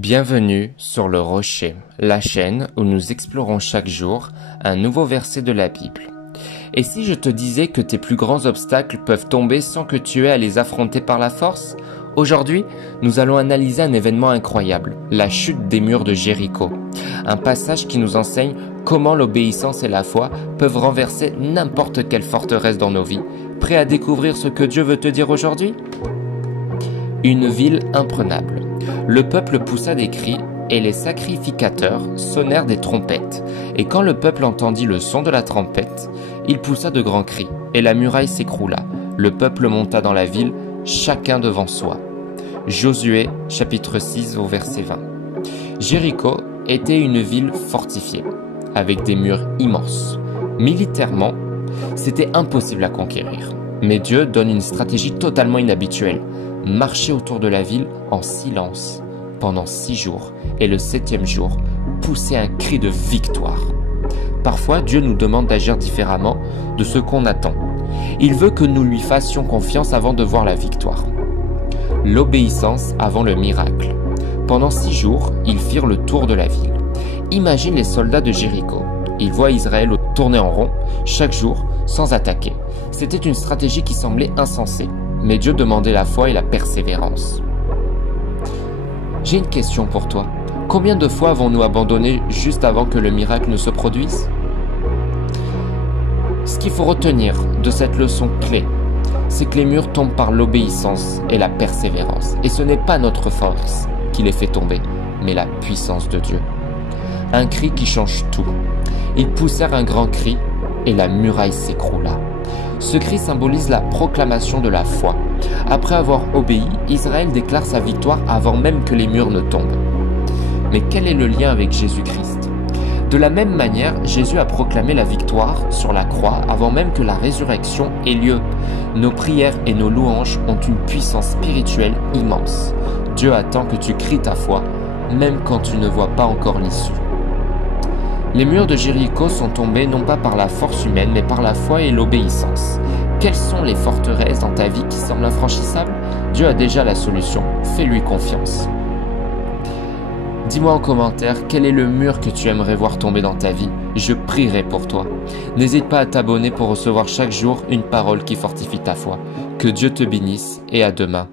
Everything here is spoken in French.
Bienvenue sur le Rocher, la chaîne où nous explorons chaque jour un nouveau verset de la Bible. Et si je te disais que tes plus grands obstacles peuvent tomber sans que tu aies à les affronter par la force? Aujourd'hui, nous allons analyser un événement incroyable, la chute des murs de Jéricho. Un passage qui nous enseigne comment l'obéissance et la foi peuvent renverser n'importe quelle forteresse dans nos vies. Prêt à découvrir ce que Dieu veut te dire aujourd'hui? Une ville imprenable. Le peuple poussa des cris et les sacrificateurs sonnèrent des trompettes. Et quand le peuple entendit le son de la trompette, il poussa de grands cris et la muraille s'écroula. Le peuple monta dans la ville, chacun devant soi. Josué, chapitre 6, au verset 20. Jéricho était une ville fortifiée, avec des murs immenses. Militairement, c'était impossible à conquérir. Mais Dieu donne une stratégie totalement inhabituelle. Marcher autour de la ville en silence pendant 6 jours et le 7e jour, pousser un cri de victoire. Parfois, Dieu nous demande d'agir différemment de ce qu'on attend. Il veut que nous lui fassions confiance avant de voir la victoire. L'obéissance avant le miracle. Pendant 6 jours, ils firent le tour de la ville. Imagine les soldats de Jéricho. Ils voient Israël tourner en rond chaque jour sans attaquer. C'était une stratégie qui semblait insensée. Mais Dieu demandait la foi et la persévérance. J'ai une question pour toi. Combien de fois avons-nous abandonné juste avant que le miracle ne se produise? Ce qu'il faut retenir de cette leçon clé, c'est que les murs tombent par l'obéissance et la persévérance. Et ce n'est pas notre force qui les fait tomber, mais la puissance de Dieu. Un cri qui change tout. Ils poussèrent un grand cri et la muraille s'écroula. Ce cri symbolise la proclamation de la foi. Après avoir obéi, Israël déclare sa victoire avant même que les murs ne tombent. Mais quel est le lien avec Jésus-Christ? De la même manière, Jésus a proclamé la victoire sur la croix avant même que la résurrection ait lieu. Nos prières et nos louanges ont une puissance spirituelle immense. Dieu attend que tu cries ta foi, même quand tu ne vois pas encore l'issue. Les murs de Jéricho sont tombés non pas par la force humaine, mais par la foi et l'obéissance. Quelles sont les forteresses dans ta vie qui semblent infranchissables? Dieu a déjà la solution, fais-lui confiance. Dis-moi en commentaire quel est le mur que tu aimerais voir tomber dans ta vie. Je prierai pour toi. N'hésite pas à t'abonner pour recevoir chaque jour une parole qui fortifie ta foi. Que Dieu te bénisse et à demain.